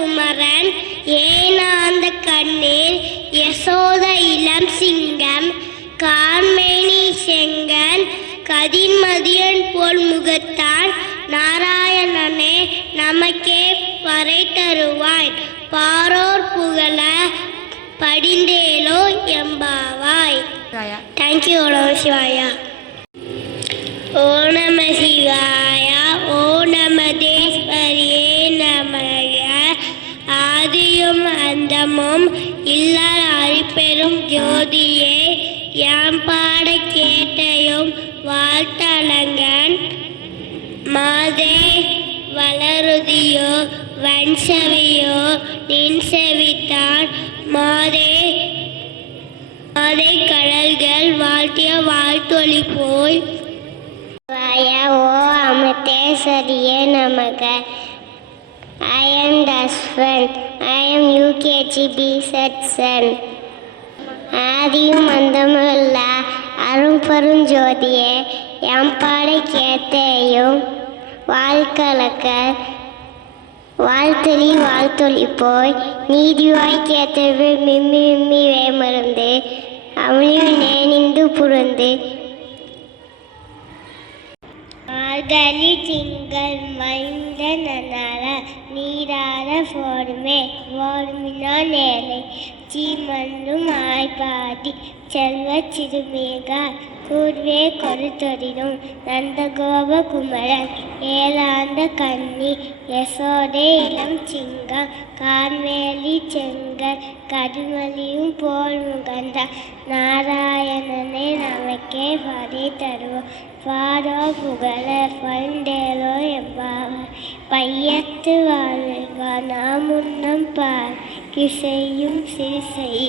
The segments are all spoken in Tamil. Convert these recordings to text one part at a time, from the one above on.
குமரன் ஏனாந்த கண்ணீர் யசோத இளம் சிங்கம் கார்மேனி செங்கன் கதிர்மதியன் போல் முகத்தான் நாராயணனே நமக்கே பறை தருவாய் பாரோர் புகழ படிந்தேலோ எம்பாவாய். தேங்க்யூ. ஓ நம சிவாயா. ஓ நம சிவாயா. ஓ நமதேஸ்வரியே நமக. ஆதியும் அந்தமும் இல்லா அரிப்பெரும் ஜோதியே யாம் பாட கேட்டையும் வாழ்த்தலங்கன் மாதே வளருதியோ வன்செவியோ நின் செவித்தான் மாதே மாதை கடல்கள் வாழ்த்திய வாழ்த்தொழி போய். ஓ அமிர்தேஸ்வரியே நமக. I am Dashwan. I am UKG B section. ஆதியும் அந்தமுள்ள அரும்பெரும் ஜோதியே யாம் பாட கேட்டையும் வாழ்க்கலக்க வாழ்த்தொலி வாழ்த்தொலி போய் நீதிவாய் கேத்தவே மிம்மி மிம்மி வேமருந்து அவளியும் நேனிந்து புரந்து. மார்கழி திங்கள் மைந்த நன்னார நீராட போடுமே ஓடுமினா நேரை சீமன்றும் ஆய்பாடி செல்வ சிறுமேகார் கூர்வே கொடுத்தொடினும் நந்தகோப குமரன் ஏலாந்த கண்ணி யசோதே இளம் சிங்கம் கார்மேலி செங்கல் கடுமலியும் போல் முகந்த நாராயணனே நமக்கே பறை தருவோம் பாரோ புகழ பண்டேலோ எம்பாவாய். பையத்து வாழ்வா நாம் முன்னம் பார் கிசையும் சிறு செய்ய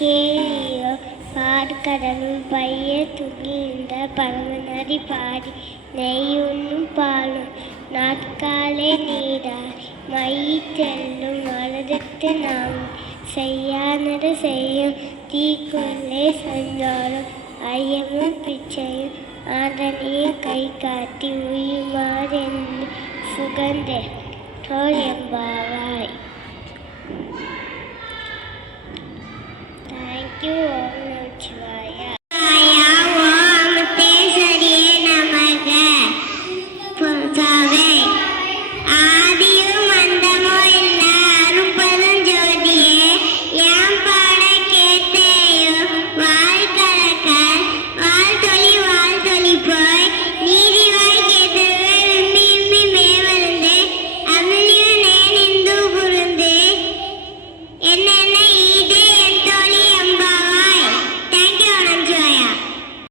கேலியோ பாற்கடலும் பைய துணிந்த பரமநதி பாடி நெய்யுண்ணும் பாலும் நாட்காலே நீராய் மையி செல்லும் வலதுத்து நாம் செய்யானது செய்யும் தீக்குள்ளே சென்றோரும் ஐயமும் பிச்சையும் ஆதனையை கை காட்டி உயுமாறென்று சுகந்தே எம்பாவாய்.